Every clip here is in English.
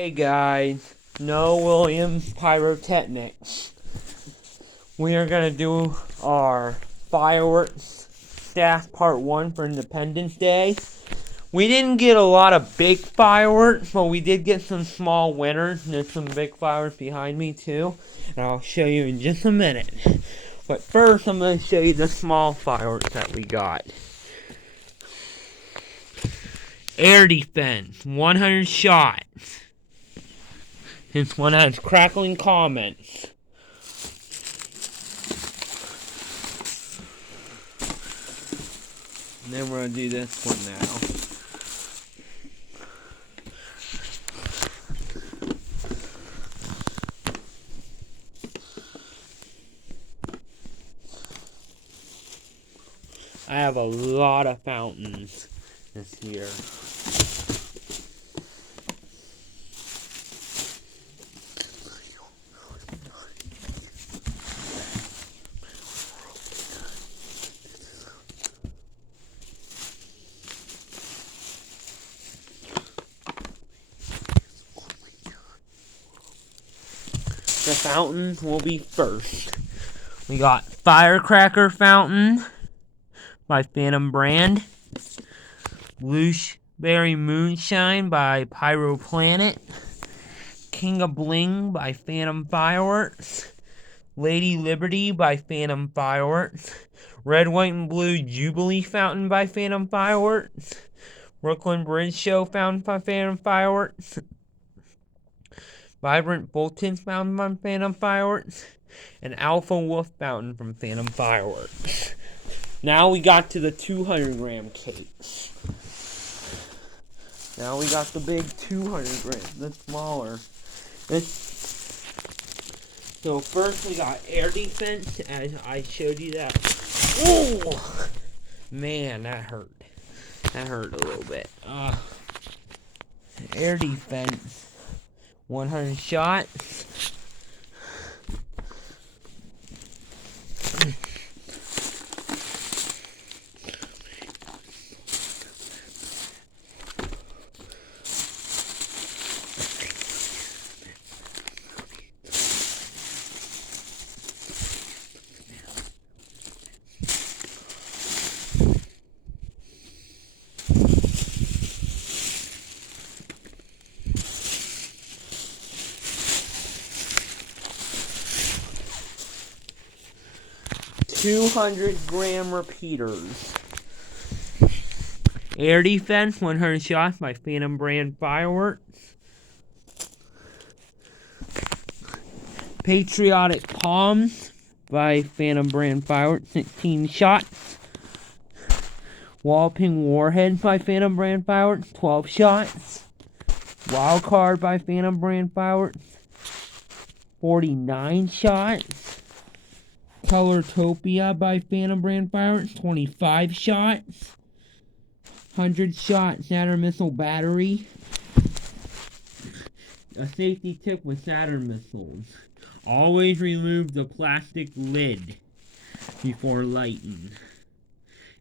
Hey guys, No Williams Pyrotechnics. We are going to do our fireworks staff part 1 for Independence Day. We didn't get a lot of big fireworks, but we did get some small winners. And there's some big fireworks behind me too. And I'll show you in just a minute. But first I'm going to show you the small fireworks that we got. Air defense, 100 shots. This one has crackling comments. And then we're going to do this one now. I have a lot of fountains this year. The fountains will be first. We got Firecracker Fountain by Phantom Brand, Blueberry Moonshine by Pyro Planet, King of Bling by Phantom Fireworks, Lady Liberty by Phantom Fireworks, Red, White, and Blue Jubilee Fountain by Phantom Fireworks, Brooklyn Bridge Show Fountain by Phantom Fireworks, Vibrant Bolton Fountain by Phantom Fireworks, and Alpha Wolf Fountain from Phantom Fireworks. Now we got to the 200-gram cakes. Now we got the big 200 grams, the smaller. So first we got air defense, as I showed you that. Oh, man, that hurt. That hurt a little bit. Air defense. 100 shots. $200-gram repeaters. Air defense, 100 shots by Phantom Brand Fireworks. Patriotic Palms by Phantom Brand Fireworks, 16 shots. Walloping Warhead by Phantom Brand Fireworks, 12 shots. Wild Card by Phantom Brand Fireworks, 49 shots. Colortopia by Phantom Brand Fireworks, 25 shots. 100-shot Saturn Missile Battery. A safety tip with Saturn missiles: always remove the plastic lid before lighting.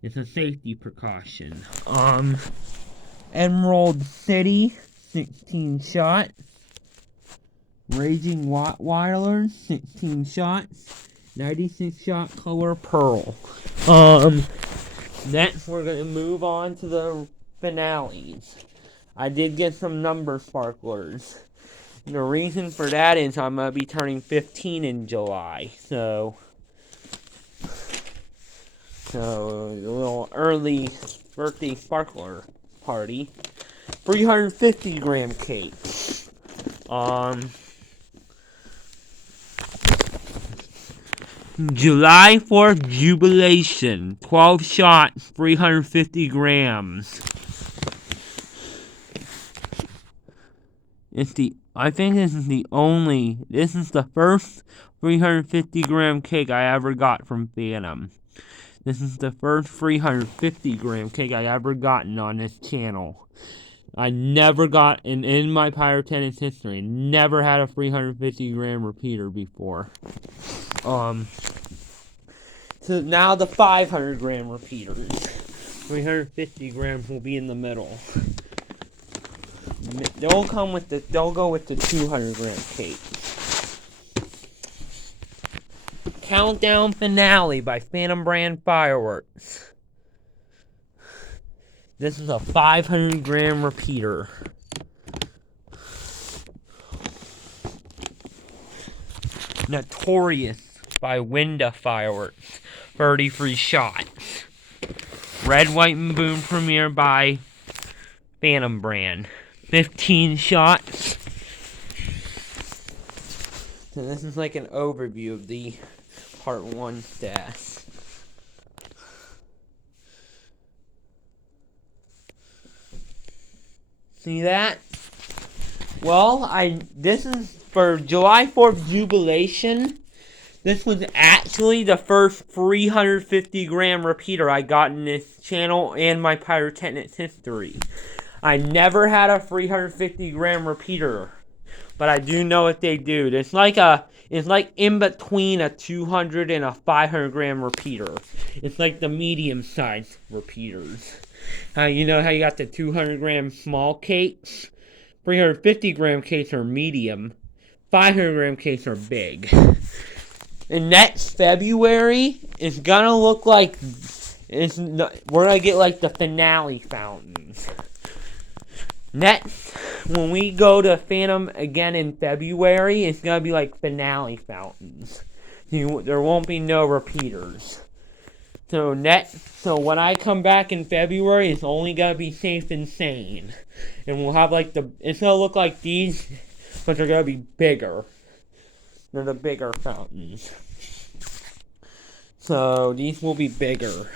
It's a safety precaution. Emerald City, 16 shots. Raging Wattweiler, 16 shots. 96-shot Color Pearl. Next, we're going to move on to the finales. I did get some number sparklers. The reason for that is I'm going to be turning 15 in July. So a little early birthday sparkler party. 350-gram cake. July 4th Jubilation, 12 shots, 350 grams. I think this is the first 350-gram cake I ever got from Phantom. This is the first 350-gram cake I ever gotten on this channel. I never got, in my pyrotechnics history, never had a 350-gram repeater before. So now the 500-gram repeaters. 350 grams will be in the middle. they'll come with the, they'll go with the 200 gram cake. Countdown Finale by Phantom Brand Fireworks. This is a 500 gram repeater. Notorious by Winda Fireworks. 30 free shots. Red, White, and Boom Premiere by Phantom Brand. 15 shots. So this is like an overview of the Part 1 stats. See that? Well, this is for July 4th Jubilation. This was actually the first 350 gram repeater I got in this channel and my pyrotechnics history. I never had a 350 gram repeater, but I do know what they do. It's like in between a 200 and a 500 gram repeater. It's like the medium sized repeaters. You know how you got the 200 gram small cakes? 350 gram cakes are medium. 500 gram cakes are big. And next February, it's gonna look like we're gonna get like the finale fountains. Next, when we go to Phantom again in February, it's gonna be like finale fountains. There won't be no repeaters. So when I come back in February, it's only gonna be Safe and Sane, and we'll have like it's gonna look like these, but they're gonna be bigger. They're the bigger fountains. So these will be bigger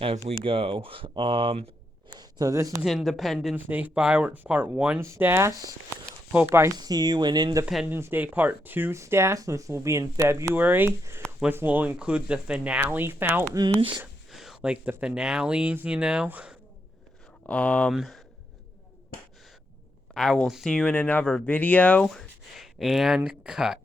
as we go. So this is Independence Day Fireworks Part 1 stats. Hope I see you in Independence Day Part 2 stats, which will be in February, which will include the finale fountains. Like the finales, you know. I will see you in another video, and cut.